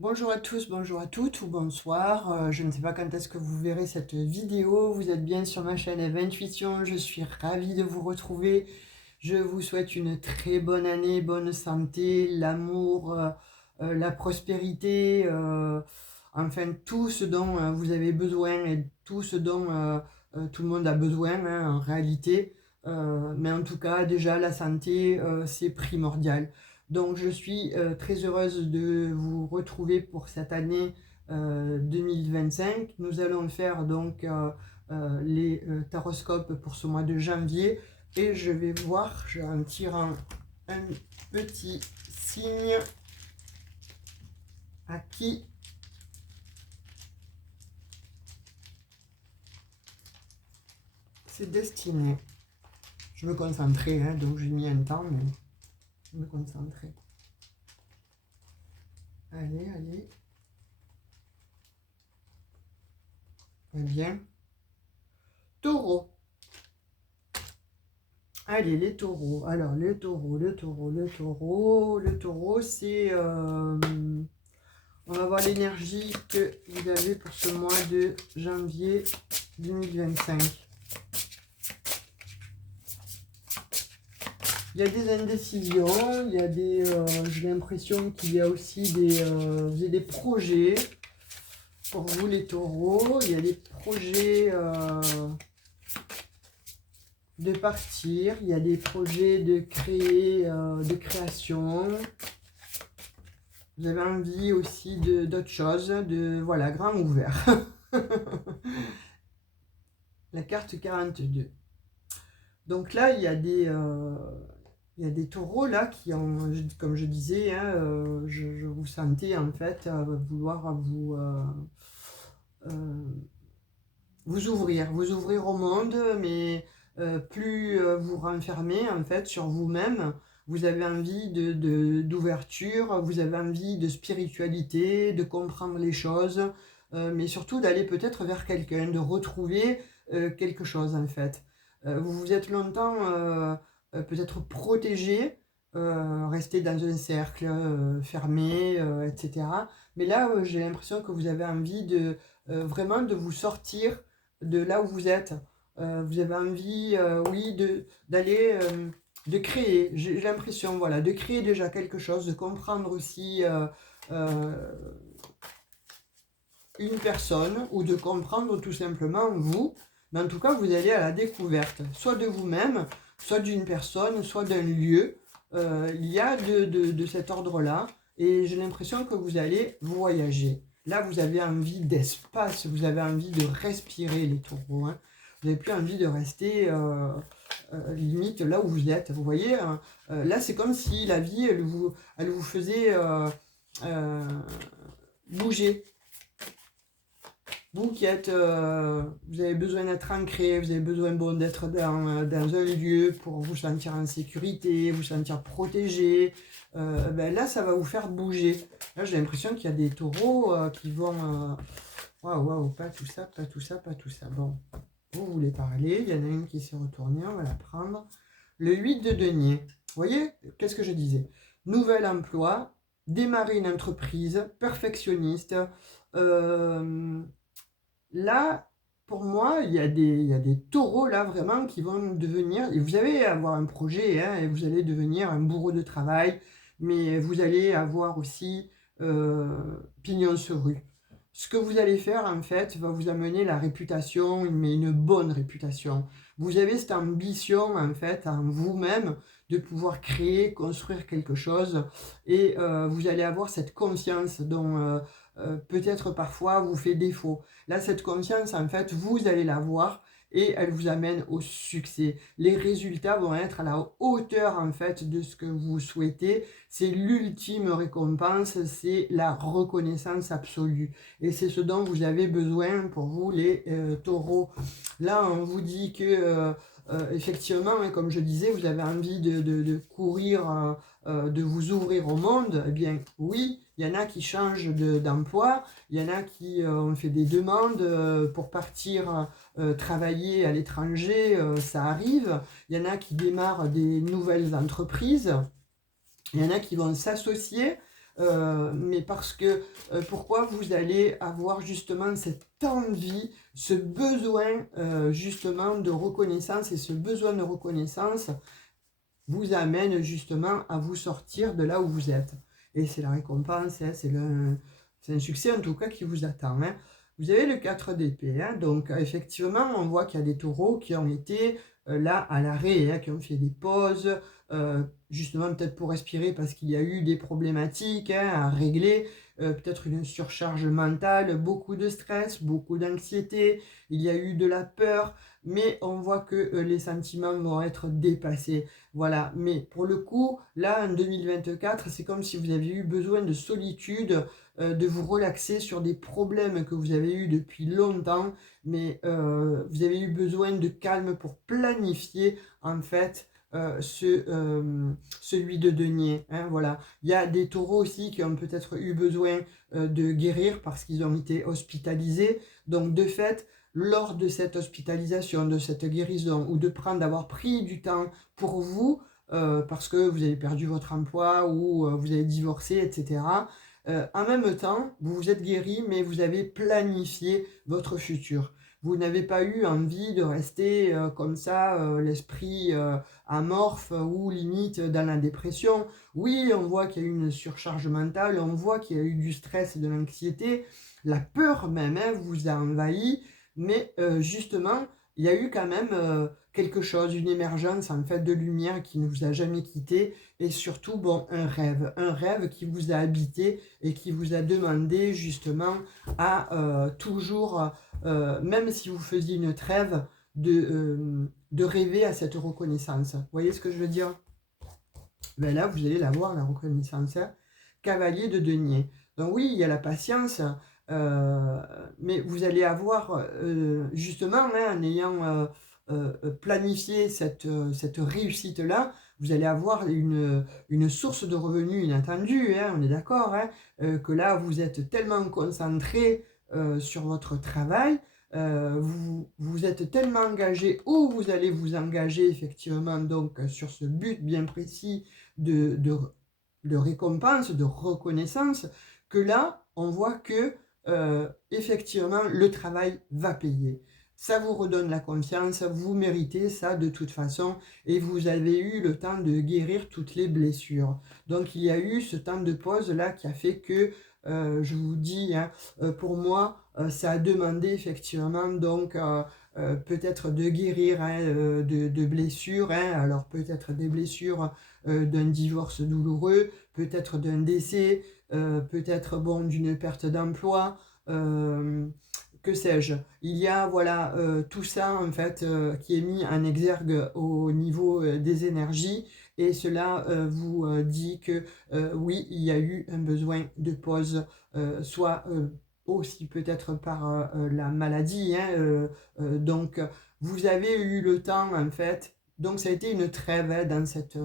Bonjour à tous, bonjour à toutes ou bonsoir. Je ne sais pas quand est-ce que vous verrez cette vidéo. Vous êtes bien sur ma chaîne Eve Intuition. Je suis ravie de vous retrouver. Je vous souhaite une très bonne année, bonne santé, l'amour, la prospérité, enfin tout ce dont vous avez besoin et tout ce dont tout le monde a besoin hein, en réalité. Mais en tout cas, déjà la santé, c'est primordial. Donc je suis très heureuse de vous retrouver pour cette année 2025. Nous allons faire donc les taroscopes pour ce mois de janvier et je vais voir, en tirant un petit signe à qui c'est destiné. Je me concentrais, hein, donc j'ai mis un temps, mais je me concentrais. Allez, allez. Eh bien, taureau. Allez, les taureaux. Alors, le taureau, c'est... on va voir l'énergie que vous avez pour ce mois de janvier 2025. Il y a des indécisions, il y a des... j'ai l'impression qu'il y a aussi des... vous avez des projets pour vous les taureaux. Il y a des projets de partir, il y a des projets de créer, de création. Vous avez envie aussi d'autres choses, de voilà, grand ouvert. La carte 42. Donc là, il y a des taureaux là qui ont, comme je disais, hein, je vous sentais en fait vouloir vous ouvrir au monde, mais plus vous renfermez en fait sur vous-même. Vous avez envie d'ouverture, vous avez envie de spiritualité, de comprendre les choses, mais surtout d'aller peut-être vers quelqu'un, de retrouver quelque chose en fait. Vous vous êtes longtemps peut-être protégé, resté dans un cercle fermé, etc. Mais là, j'ai l'impression que vous avez envie vraiment de vous sortir de là où vous êtes. Vous avez envie, oui, d'aller, de créer. J'ai l'impression, voilà, de créer déjà quelque chose, de comprendre aussi euh, une personne ou de comprendre tout simplement vous. Mais en tout cas, vous allez à la découverte, soit de vous-même, soit d'une personne, soit d'un lieu. Il y a de cet ordre-là et j'ai l'impression que vous allez voyager. Là, vous avez envie d'espace, vous avez envie de respirer les taureaux. Hein. Vous n'avez plus envie de rester limite là où vous êtes. Vous voyez, hein, là, c'est comme si la vie, elle vous faisait euh, bouger. Vous qui êtes, vous avez besoin d'être ancré, vous avez besoin bon, d'être dans un lieu pour vous sentir en sécurité, vous sentir protégé. Ben là, ça va vous faire bouger. Là, j'ai l'impression qu'il y a des taureaux qui vont... Waouh, waouh, pas tout ça, pas tout ça, pas tout ça. Bon, vous voulez parler, il y en a une qui s'est retournée, on va la prendre. Le 8 de denier. Vous voyez, qu'est-ce que je disais? Nouvel emploi, démarrer une entreprise, perfectionniste. Euh, Là, pour moi, il y a des taureaux là vraiment qui vont devenir, et vous allez avoir un projet, hein, et vous allez devenir un bourreau de travail, mais vous allez avoir aussi pignon sur rue. Ce que vous allez faire, en fait, va vous amener la réputation, mais une bonne réputation. Vous avez cette ambition, en fait, en vous-même, de pouvoir créer, construire quelque chose, et vous allez avoir cette confiance dont peut-être parfois vous fait défaut. Là, cette confiance, en fait, vous allez l'avoir et elle vous amène au succès. Les résultats vont être à la hauteur, en fait, de ce que vous souhaitez. C'est l'ultime récompense, c'est la reconnaissance absolue. Et c'est ce dont vous avez besoin pour vous, les taureaux. Là, on vous dit que, effectivement, hein, comme je disais, vous avez envie de courir, de vous ouvrir au monde. Eh bien, oui, il y en a qui changent d'emploi, il y en a qui ont fait des demandes pour partir travailler à l'étranger, ça arrive. Il y en a qui démarrent des nouvelles entreprises. Il y en a qui vont s'associer mais parce que pourquoi vous allez avoir justement cette envie, ce besoin justement de reconnaissance, et ce besoin de reconnaissance vous amène justement à vous sortir de là où vous êtes. Et c'est la récompense, hein, c'est un succès en tout cas qui vous attend. Hein. Vous avez le 4 d'épée, hein, donc effectivement on voit qu'il y a des taureaux qui ont été là à l'arrêt, hein, qui ont fait des pauses, justement peut-être pour respirer parce qu'il y a eu des problématiques hein, à régler, peut-être une surcharge mentale, beaucoup de stress, beaucoup d'anxiété, il y a eu de la peur, mais on voit que les sentiments vont être dépassés. Voilà, mais pour le coup, là, en 2024, c'est comme si vous aviez eu besoin de solitude, de vous relaxer sur des problèmes que vous avez eus depuis longtemps, mais vous avez eu besoin de calme pour planifier, en fait, celui de denier. Hein, voilà. Il y a des taureaux aussi qui ont peut-être eu besoin de guérir parce qu'ils ont été hospitalisés. Donc, de fait, lors de cette hospitalisation, de cette guérison, ou de prendre, d'avoir pris du temps pour vous, parce que vous avez perdu votre emploi ou vous avez divorcé, etc. En même temps, vous vous êtes guéri, mais vous avez planifié votre futur. Vous n'avez pas eu envie de rester comme ça, l'esprit amorphe ou limite dans la dépression. Oui, on voit qu'il y a eu une surcharge mentale, on voit qu'il y a eu du stress et de l'anxiété. La peur même hein, vous a envahi, mais justement, il y a eu quand même quelque chose, une émergence en fait de lumière qui ne vous a jamais quitté, et surtout bon un rêve qui vous a habité et qui vous a demandé justement à toujours, même si vous faisiez une trêve, de rêver à cette reconnaissance. Vous voyez ce que je veux dire? Ben là, vous allez l'avoir, la reconnaissance. Hein. Cavalier de denier. Donc oui, il y a la patience, euh, mais vous allez avoir, justement, hein, en ayant planifié cette réussite-là, vous allez avoir une source de revenus inattendue, hein, on est d'accord, hein, que là, vous êtes tellement concentré sur votre travail, vous êtes tellement engagé, ou vous allez vous engager effectivement donc sur ce but bien précis de, de, de récompense, de reconnaissance, que là, on voit que effectivement, le travail va payer. Ça vous redonne la confiance, vous méritez ça de toute façon, et vous avez eu le temps de guérir toutes les blessures. Donc il y a eu ce temps de pause là qui a fait que, je vous dis, hein, pour moi, ça a demandé effectivement donc peut-être de guérir hein, de blessures, hein, alors peut-être des blessures d'un divorce douloureux, peut-être d'un décès, peut-être bon, d'une perte d'emploi, que sais-je. Il y a voilà tout ça en fait qui est mis en exergue au niveau des énergies, et cela vous dit que oui, il y a eu un besoin de pause, soit aussi peut-être par la maladie. Hein, donc vous avez eu le temps en fait. Donc ça a été une trêve hein, dans cette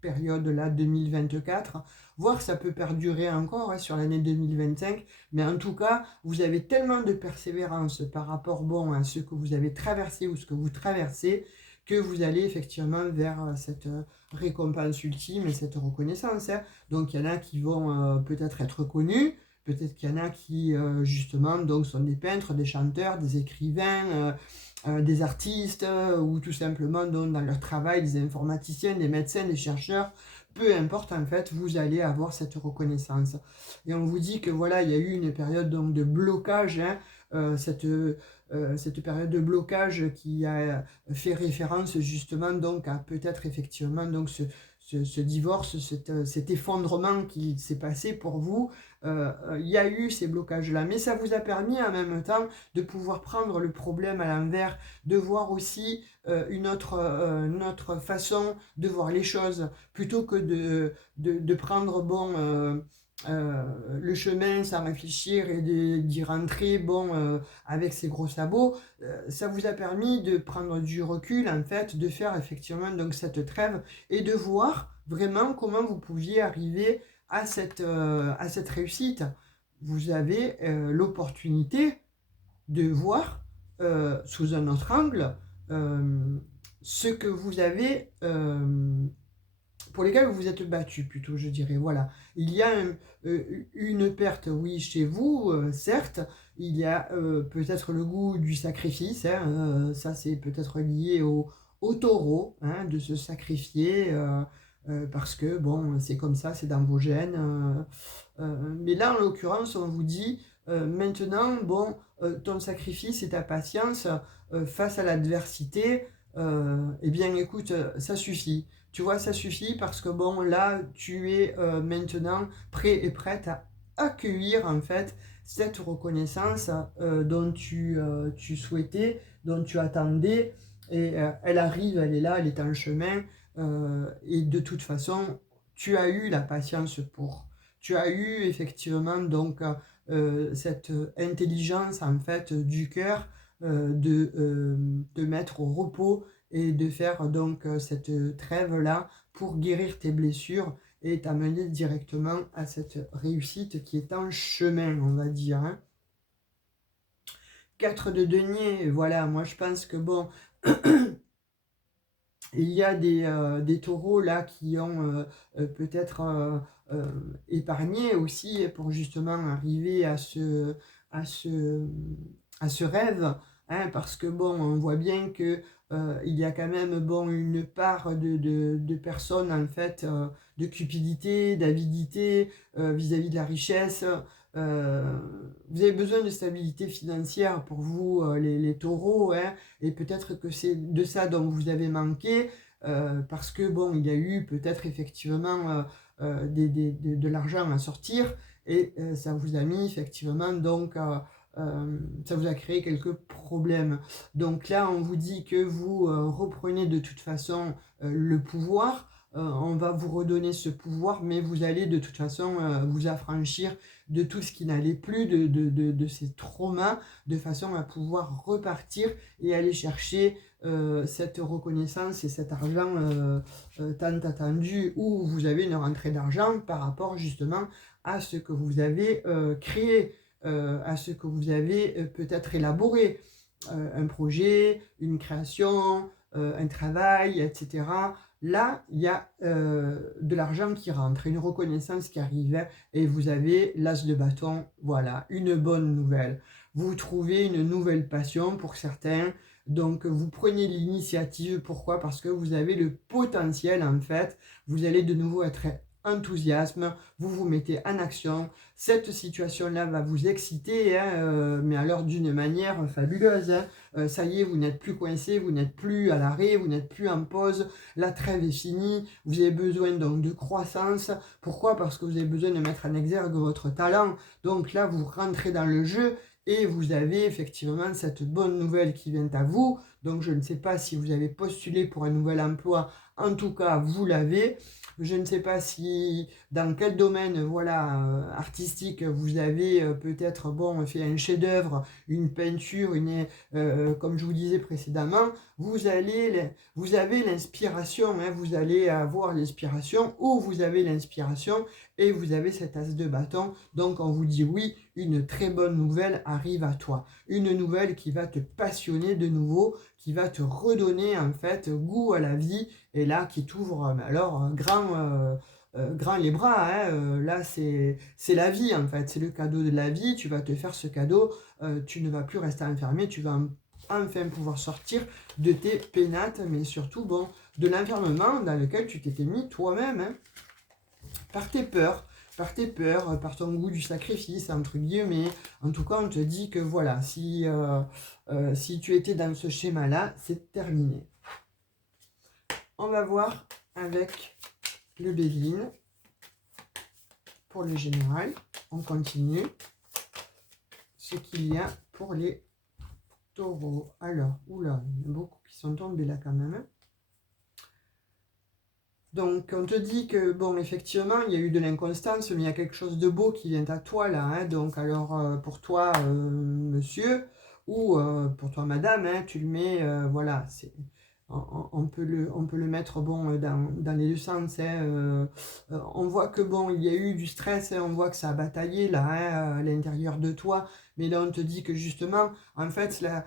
période-là 2024, voire ça peut perdurer encore hein, sur l'année 2025, mais en tout cas, vous avez tellement de persévérance par rapport bon, à ce que vous avez traversé ou ce que vous traversez, que vous allez effectivement vers cette récompense ultime et cette reconnaissance. Hein. Donc il y en a qui vont peut-être être connus, peut-être qu'il y en a qui justement donc, sont des peintres, des chanteurs, des écrivains, des artistes, ou tout simplement donc, dans leur travail, des informaticiens, des médecins, des chercheurs, peu importe en fait, vous allez avoir cette reconnaissance. Et on vous dit que voilà, il y a eu une période donc, de blocage, hein, cette période de blocage qui a fait référence justement donc à peut-être effectivement donc ce divorce, cet effondrement qui s'est passé pour vous. Il y a eu ces blocages-là, mais ça vous a permis en même temps de pouvoir prendre le problème à l'envers, de voir aussi une autre façon de voir les choses, plutôt que de prendre bon, le chemin sans réfléchir et d'y rentrer bon, avec ses gros sabots. Ça vous a permis de prendre du recul, en fait, de faire effectivement donc, cette trêve, et de voir vraiment comment vous pouviez arriver à cette réussite. Vous avez l'opportunité de voir sous un autre angle ce que vous avez pour lesquels vous vous êtes battu plutôt, je dirais. Voilà. Il y a une perte, oui, chez vous, certes. Il y a peut-être le goût du sacrifice. Hein, ça, c'est peut-être lié au taureau, hein, de se sacrifier. Parce que, bon, c'est comme ça, c'est dans vos gènes. Mais là, en l'occurrence, on vous dit, maintenant, bon, ton sacrifice et ta patience face à l'adversité, eh bien, écoute, ça suffit. Tu vois, ça suffit parce que, bon, là, tu es maintenant prêt et prête à accueillir, en fait, cette reconnaissance dont tu souhaitais, dont tu attendais, et elle arrive, elle est là, elle est en chemin, et de toute façon, tu as eu la patience pour. Tu as eu effectivement donc cette intelligence en fait du cœur de mettre au repos et de faire donc cette trêve-là pour guérir tes blessures et t'amener directement à cette réussite qui est en chemin, on va dire. Hein. 4 de denier, voilà, moi je pense que bon, il y a des taureaux là qui ont peut-être épargné aussi pour justement arriver à ce, à ce rêve, hein, parce que bon, on voit bien que il y a quand même bon, une part de personnes en fait, de cupidité, d'avidité vis-à-vis de la richesse. Euh, Vous avez besoin de stabilité financière pour vous, les taureaux, hein, et peut-être que c'est de ça dont vous avez manqué, parce que bon, il y a eu peut-être effectivement de l'argent à sortir, et ça vous a mis effectivement donc ça vous a créé quelques problèmes. Donc là, on vous dit que vous reprenez de toute façon le pouvoir. On va vous redonner ce pouvoir, mais vous allez de toute façon vous affranchir de tout ce qui n'allait plus, de ces traumas, de façon à pouvoir repartir et aller chercher cette reconnaissance et cet argent tant attendu, où vous avez une rentrée d'argent par rapport justement à ce que vous avez créé, à ce que vous avez peut-être élaboré, un projet, une création, un travail, etc. Là, il y a de l'argent qui rentre, une reconnaissance qui arrive, et vous avez l'as de bâton, voilà, une bonne nouvelle. Vous trouvez une nouvelle passion pour certains, donc vous prenez l'initiative. Pourquoi? Parce que vous avez le potentiel, en fait, vous allez de nouveau être enthousiasme, vous vous mettez en action, cette situation-là va vous exciter, hein, mais alors d'une manière fabuleuse. Hein. Ça y est, vous n'êtes plus coincé, vous n'êtes plus à l'arrêt, vous n'êtes plus en pause, la trêve est finie, vous avez besoin donc de croissance. Pourquoi? Parce que vous avez besoin de mettre en exergue votre talent. Donc là, vous rentrez dans le jeu et vous avez effectivement cette bonne nouvelle qui vient à vous. Donc je ne sais pas si vous avez postulé pour un nouvel emploi, en tout cas vous l'avez. Je ne sais pas si dans quel domaine voilà artistique vous avez peut-être bon fait un chef-d'œuvre, une peinture, comme je vous disais précédemment, vous avez l'inspiration, hein, vous allez avoir l'inspiration, ou vous avez l'inspiration et vous avez cet as de bâton. Donc on vous dit oui, une très bonne nouvelle arrive à toi, une nouvelle qui va te passionner de nouveau, qui va te redonner en fait goût à la vie, et là qui t'ouvre alors grand les bras. Hein, là c'est la vie en fait, c'est le cadeau de la vie. Tu vas te faire ce cadeau, tu ne vas plus rester enfermé, tu vas enfin pouvoir sortir de tes pénates, mais surtout bon, de l'enfermement dans lequel tu t'étais mis toi-même, hein, par tes peurs, par ton goût du sacrifice, entre guillemets. En tout cas, on te dit que voilà, si tu étais dans ce schéma-là, c'est terminé. On va voir avec le Béline pour le général. On continue. Ce qu'il y a pour les taureaux. Alors, oula, il y en a beaucoup qui sont tombés là quand même. Donc, on te dit que, bon, effectivement, il y a eu de l'inconstance, mais il y a quelque chose de beau qui vient à toi, là. Hein. Donc, alors, pour toi, monsieur, ou pour toi, madame, hein, tu le mets, voilà, on peut le mettre, bon, dans les deux sens. Hein, on voit que, bon, il y a eu du stress, hein, on voit que ça a bataillé, là, hein, à l'intérieur de toi. Mais là, on te dit que, justement, en fait, là,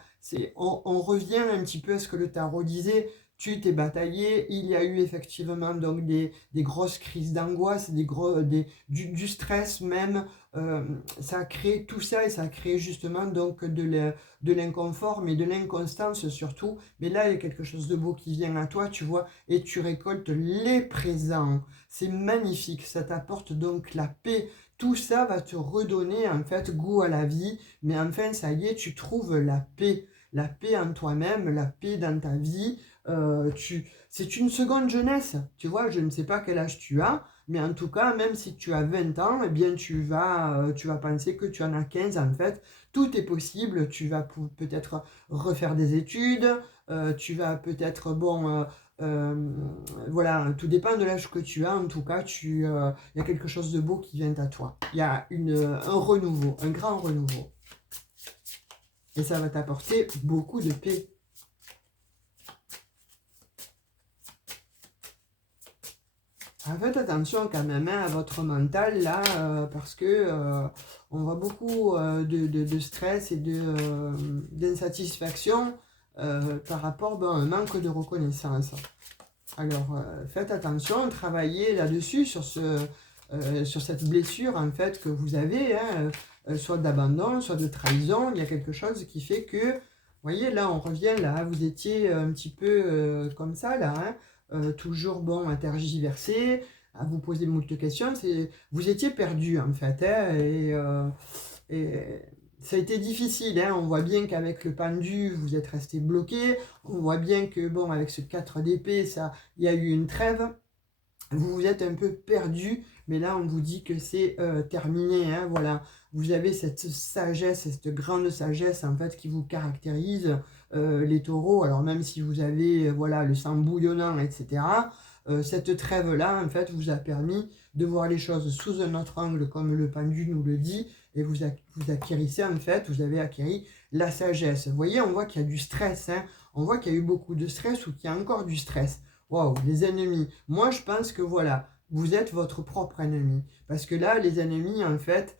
on revient un petit peu à ce que le tarot disait. tu t'es bataillé, il y a eu effectivement donc des grosses crises d'angoisse, du stress même, ça a créé tout ça et ça a créé justement donc de l'inconfort, mais de l'inconstance surtout. Mais là, il y a quelque chose de beau qui vient à toi, tu vois, et tu récoltes les présents. C'est magnifique, ça t'apporte donc la paix. Tout ça va te redonner en fait goût à la vie, mais enfin, ça y est, tu trouves la paix en toi-même, la paix dans ta vie. C'est une seconde jeunesse, tu vois, je ne sais pas quel âge tu as, mais en tout cas, même si tu as 20 ans, eh bien, tu vas penser que tu en as 15 en fait. Tout est possible, tu vas peut-être refaire des études, tu vas peut-être, voilà, tout dépend de l'âge que tu as, en tout cas, il y a quelque chose de beau qui vient à toi. Il y a un renouveau, un grand renouveau. Et ça va t'apporter beaucoup de paix. Faites attention quand même à votre mental là, parce que on voit beaucoup de stress et d'insatisfaction par rapport à un manque de reconnaissance. Alors faites attention, travaillez là-dessus sur cette blessure en fait que vous avez, hein, soit d'abandon, soit de trahison. Il y a quelque chose qui fait que, vous voyez, là on revient là, vous étiez un petit peu comme ça là, hein, toujours bon à tergiverser, à vous poser moult questions. Vous étiez perdu en fait, hein, et ça a été difficile, hein. On voit bien qu'avec le pendu, vous êtes resté bloqué. On voit bien que, bon, avec ce 4 d'épée, il y a eu une trêve. Vous vous êtes un peu perdu, mais là, on vous dit que c'est terminé, hein, voilà. Vous avez cette sagesse, cette grande sagesse, en fait, qui vous caractérise, les taureaux. Alors, même si vous avez, voilà, le sang bouillonnant, etc., cette trêve-là, en fait, vous a permis de voir les choses sous un autre angle, comme le pendu nous le dit, et vous acquérissez, en fait, vous avez acquis la sagesse. Vous voyez, on voit qu'il y a du stress, hein. On voit qu'il y a eu beaucoup de stress ou qu'il y a encore du stress. Waouh, les ennemis. Moi, je pense que voilà, vous êtes votre propre ennemi. Parce que là, les ennemis, en fait,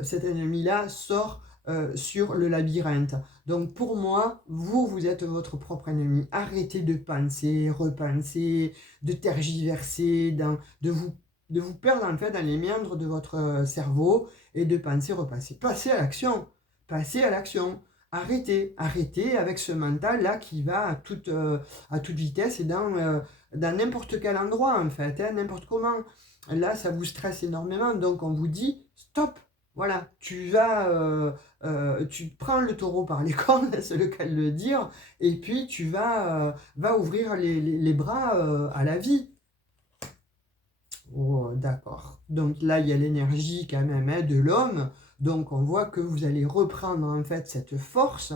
cet ennemi-là sort sur le labyrinthe. Donc, pour moi, vous êtes votre propre ennemi. Arrêtez de penser, repenser, de tergiverser, de vous perdre, en fait, dans les méandres de votre cerveau et de penser, repenser. Passez à l'action. Passez à l'action. Arrêtez avec ce mental-là qui va à toute vitesse et dans n'importe quel endroit, en fait, hein, n'importe comment. Là, ça vous stresse énormément, donc on vous dit stop. Voilà, tu prends le taureau par les cornes, c'est le cas de le dire, et puis tu vas ouvrir les bras à la vie. Oh, d'accord. Donc là, il y a l'énergie quand même, hein, de l'homme. Donc on voit que vous allez reprendre en fait cette force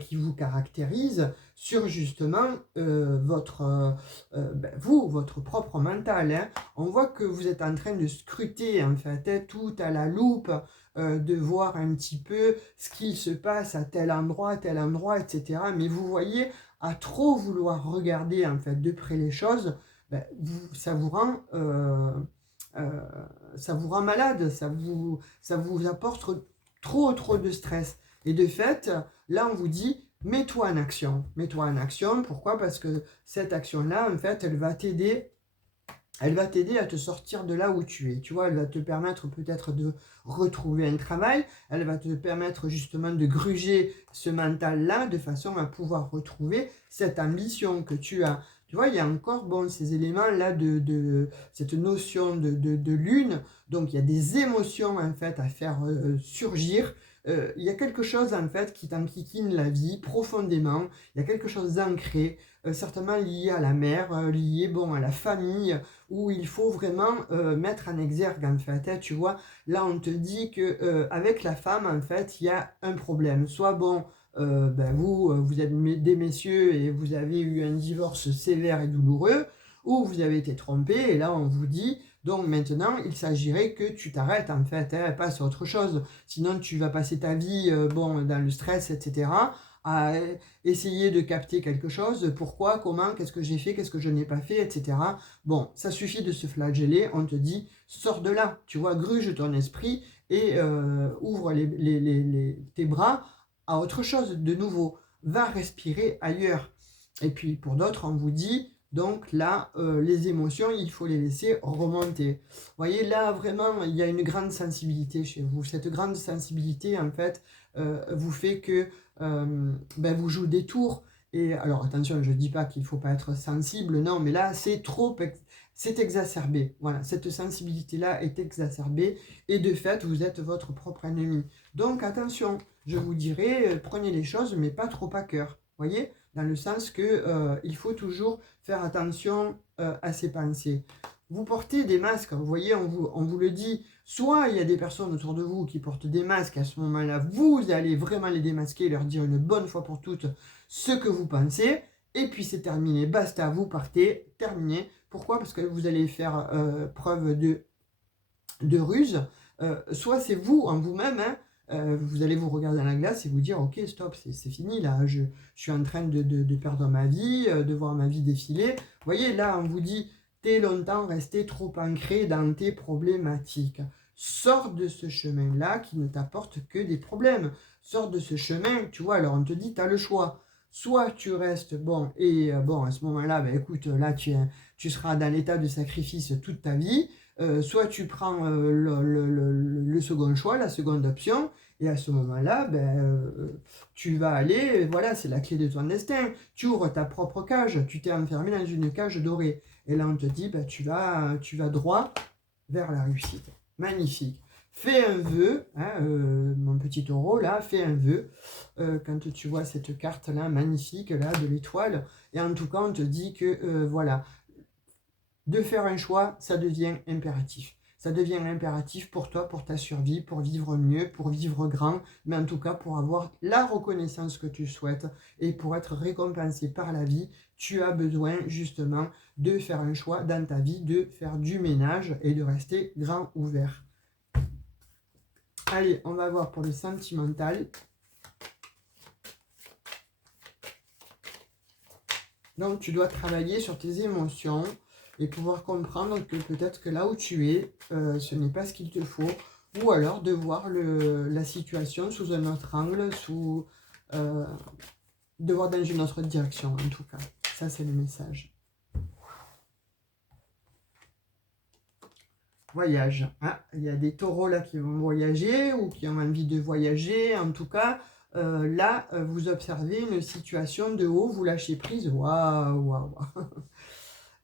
qui vous caractérise sur justement votre propre mental, hein. On voit que vous êtes en train de scruter en fait, hein, tout à la loupe, de voir un petit peu ce qui se passe à tel endroit, etc. Mais vous voyez, à trop vouloir regarder en fait de près les choses, ben, euh, ça vous rend malade, ça vous apporte trop de stress. Et de fait, là on vous dit, mets-toi en action. Mets-toi en action, pourquoi? Parce que cette action-là, en fait, elle va t'aider à te sortir de là où tu es. Tu vois, elle va te permettre peut-être de retrouver un travail, elle va te permettre justement de gruger ce mental-là de façon à pouvoir retrouver cette ambition que tu as. Tu vois, il y a encore ces éléments-là cette notion de lune. Donc, il y a des émotions en fait à faire surgir. Il y a quelque chose en fait qui t'enquiquine la vie profondément. Il y a quelque chose d'ancré, certainement lié à la mère, lié à la famille, où il faut vraiment mettre en exergue en fait, hein, tu vois. Là, on te dit que avec la femme, en fait, il y a un problème. Soit vous êtes des messieurs et vous avez eu un divorce sévère et douloureux, ou vous avez été trompé, et là, on vous dit, donc maintenant, il s'agirait que tu t'arrêtes, en fait, hein, passe à autre chose. Sinon, tu vas passer ta vie, dans le stress, etc., à essayer de capter quelque chose, pourquoi, comment, qu'est-ce que j'ai fait, qu'est-ce que je n'ai pas fait, etc. Bon, ça suffit de se flageller, on te dit, sors de là, tu vois, gruge ton esprit et ouvre tes bras à autre chose de nouveau, va respirer ailleurs. Et puis pour d'autres, on vous dit, donc là, les émotions, il faut les laisser remonter. Vous voyez, là, vraiment, il y a une grande sensibilité chez vous. Cette grande sensibilité, en fait, vous fait que ben, vous jouez des tours. Et alors, attention, je ne dis pas qu'il ne faut pas être sensible, non, mais là, c'est exacerbé. Voilà, cette sensibilité-là est exacerbée. Et de fait, vous êtes votre propre ennemi. Donc, attention, je vous dirais, prenez les choses, mais pas trop à cœur. Vous voyez, dans le sens que il faut toujours faire attention à ses pensées. Vous portez des masques, vous voyez, on vous le dit, soit il y a des personnes autour de vous qui portent des masques, à ce moment-là, vous allez vraiment les démasquer, leur dire une bonne fois pour toutes ce que vous pensez, et puis c'est terminé, basta, vous partez, terminé. Pourquoi? Parce que vous allez faire preuve de ruse, soit c'est vous, en vous-même, hein, vous allez vous regarder dans la glace et vous dire ok stop, c'est fini là, je suis en train de perdre ma vie, de voir ma vie défiler. Vous voyez, là on vous dit t'es longtemps resté trop ancré dans tes problématiques. Sors de ce chemin-là qui ne t'apporte que des problèmes. Sors de ce chemin, tu vois, alors on te dit, tu as le choix. Soit tu restes, bon, et bon, à ce moment-là, ben, écoute, là, tu seras dans l'état de sacrifice toute ta vie. Soit tu prends le second choix, la seconde option, et à ce moment-là, ben, tu vas aller, voilà, c'est la clé de ton destin. Tu ouvres ta propre cage, tu t'es enfermé dans une cage dorée. Et là, on te dit, ben, tu vas droit vers la réussite. Magnifique. Fais un vœu, hein, mon petit taureau, là, fais un vœu. Quand tu vois cette carte-là, magnifique, là, de l'étoile. Et en tout cas, on te dit que, voilà, de faire un choix, ça devient impératif. Ça devient impératif pour toi, pour ta survie, pour vivre mieux, pour vivre grand, mais en tout cas pour avoir la reconnaissance que tu souhaites et pour être récompensé par la vie, tu as besoin justement de faire un choix dans ta vie, de faire du ménage et de rester grand ouvert. Allez, on va voir pour le sentimental. Donc tu dois travailler sur tes émotions et pouvoir comprendre que peut-être que là où tu es, ce n'est pas ce qu'il te faut, ou alors de voir la situation sous un autre angle, de voir dans une autre direction en tout cas. Ça c'est le message. Voyage. Ah, il y a des taureaux là qui vont voyager ou qui ont envie de voyager. En tout cas, là, vous observez une situation de haut, vous lâchez prise. Waouh, waouh.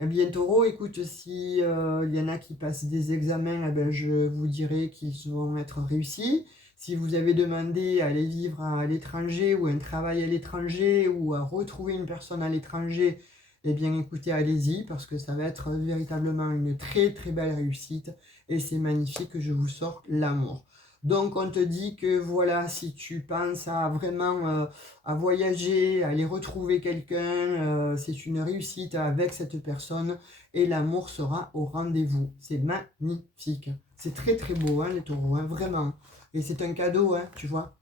Eh bien, taureau, écoute, si il y en a qui passent des examens, eh ben, je vous dirai qu'ils vont être réussis. Si vous avez demandé à aller vivre à l'étranger ou un travail à l'étranger ou à retrouver une personne à l'étranger, eh bien, écoutez, allez-y parce que ça va être véritablement une très très belle réussite et c'est magnifique, je vous sors l'amour. Donc on te dit que voilà, si tu penses à vraiment à voyager, à aller retrouver quelqu'un, c'est une réussite avec cette personne et l'amour sera au rendez-vous. C'est magnifique. C'est très très beau, hein, les taureaux, hein, vraiment. Et c'est un cadeau, hein, tu vois.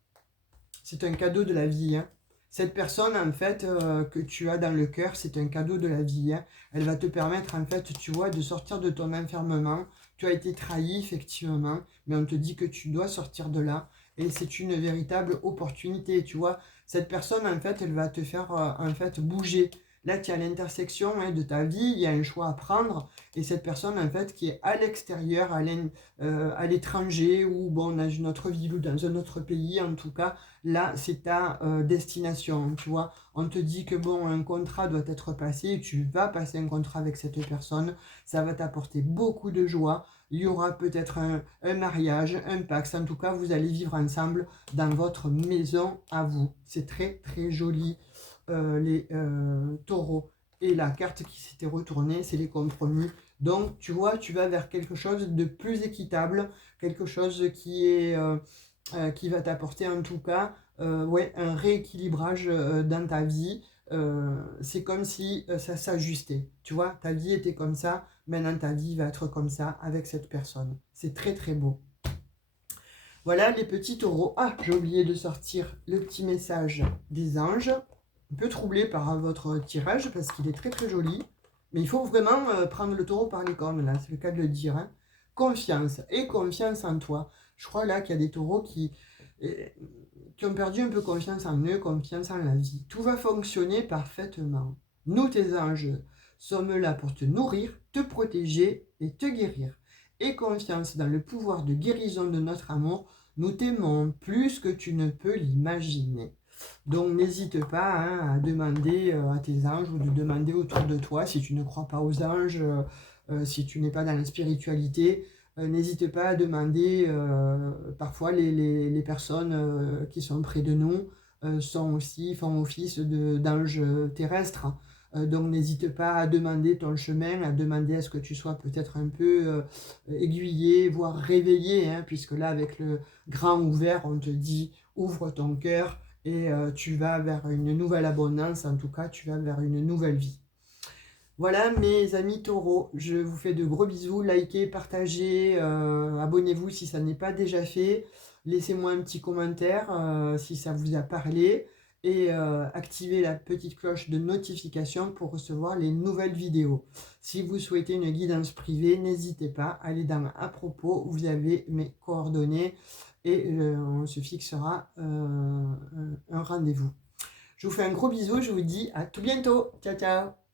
C'est un cadeau de la vie, hein. Cette personne, en fait, que tu as dans le cœur, c'est un cadeau de la vie, hein. Elle va te permettre, en fait, tu vois, de sortir de ton enfermement. Tu as été trahi, effectivement, mais on te dit que tu dois sortir de là. Et c'est une véritable opportunité, tu vois. Cette personne, en fait, elle va te faire, en fait, bouger. Là, tu es à l'intersection, hein, de ta vie, il y a un choix à prendre. Et cette personne, en fait, qui est à l'extérieur, à l'étranger, ou bon, dans une autre ville ou dans un autre pays, en tout cas, là, c'est ta destination, tu vois. On te dit que, bon, un contrat doit être passé, et tu vas passer un contrat avec cette personne. Ça va t'apporter beaucoup de joie. Il y aura peut-être un mariage, un Pacs. En tout cas, vous allez vivre ensemble dans votre maison à vous. C'est très, très joli, les taureaux. Et la carte qui s'était retournée, c'est les compromis. Donc, tu vois, tu vas vers quelque chose de plus équitable, quelque chose qui va t'apporter en tout cas ouais, un rééquilibrage dans ta vie. C'est comme si ça s'ajustait. Tu vois, ta vie était comme ça, maintenant ta vie va être comme ça avec cette personne. C'est très très beau. Voilà les petits taureaux. Ah, j'ai oublié de sortir le petit message des anges. Un peu troublé par votre tirage parce qu'il est très très joli. Mais il faut vraiment prendre le taureau par les cornes, là, c'est le cas de le dire. Hein. Confiance et confiance en toi. Je crois là qu'il y a des taureaux qui qui ont perdu un peu confiance en eux, confiance en la vie. Tout va fonctionner parfaitement. Nous, tes anges, sommes là pour te nourrir, te protéger et te guérir. Aie confiance dans le pouvoir de guérison de notre amour. Nous t'aimons plus que tu ne peux l'imaginer. Donc n'hésite pas à demander à tes anges ou de demander autour de toi si tu ne crois pas aux anges, si tu n'es pas dans la spiritualité. N'hésite pas à demander, parfois les personnes qui sont près de nous font office d'anges terrestres. Donc n'hésite pas à demander ton chemin, à demander à ce que tu sois peut-être un peu aiguillé, voire réveillé, hein, puisque là avec le grand ouvert, on te dit ouvre ton cœur et tu vas vers une nouvelle abondance, en tout cas tu vas vers une nouvelle vie. Voilà mes amis taureaux, je vous fais de gros bisous, likez, partagez, abonnez-vous si ça n'est pas déjà fait, laissez-moi un petit commentaire si ça vous a parlé et activez la petite cloche de notification pour recevoir les nouvelles vidéos. Si vous souhaitez une guidance privée, n'hésitez pas, allez dans à propos, vous avez mes coordonnées et on se fixera un rendez-vous. Je vous fais un gros bisou, je vous dis à tout bientôt, ciao ciao.